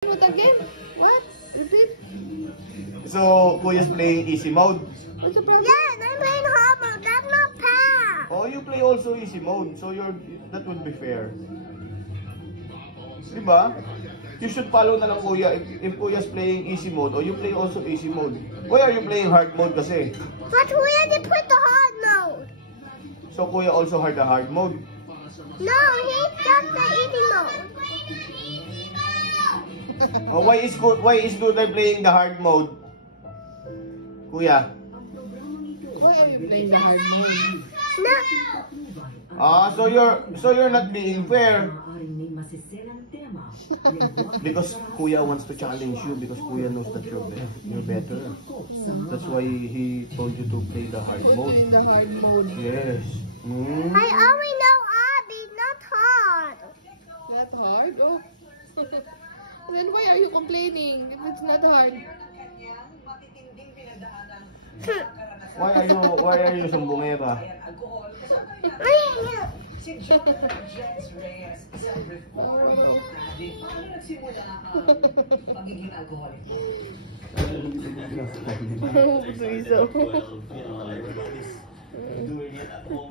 What again? What? Repeat. So, Kuya's playing easy mode. What's the problem? Yeah, I'm playing hard mode. That's not fair. Oh, you play also easy mode. So, that would be fair. Diba? You should follow na lang Kuya. If Kuya's playing easy mode, or you play also easy mode. Why are you playing hard mode kasi? But we had to put the hard mode. So, Kuya also had the hard mode. No, he's just the easy mode. Oh, why is Duday playing the hard mode? Kuya? Why are you playing the hard mode? No. So you're not being fair. Because Kuya wants to challenge you because Kuya knows that you're better. That's why he told you to play the hard Who's mode. doing the hard mode? Yes. I only know Abby, not hard. Not hard? Oh. Then why are you complaining if it's not hard? Why are you sumbongera? Oh,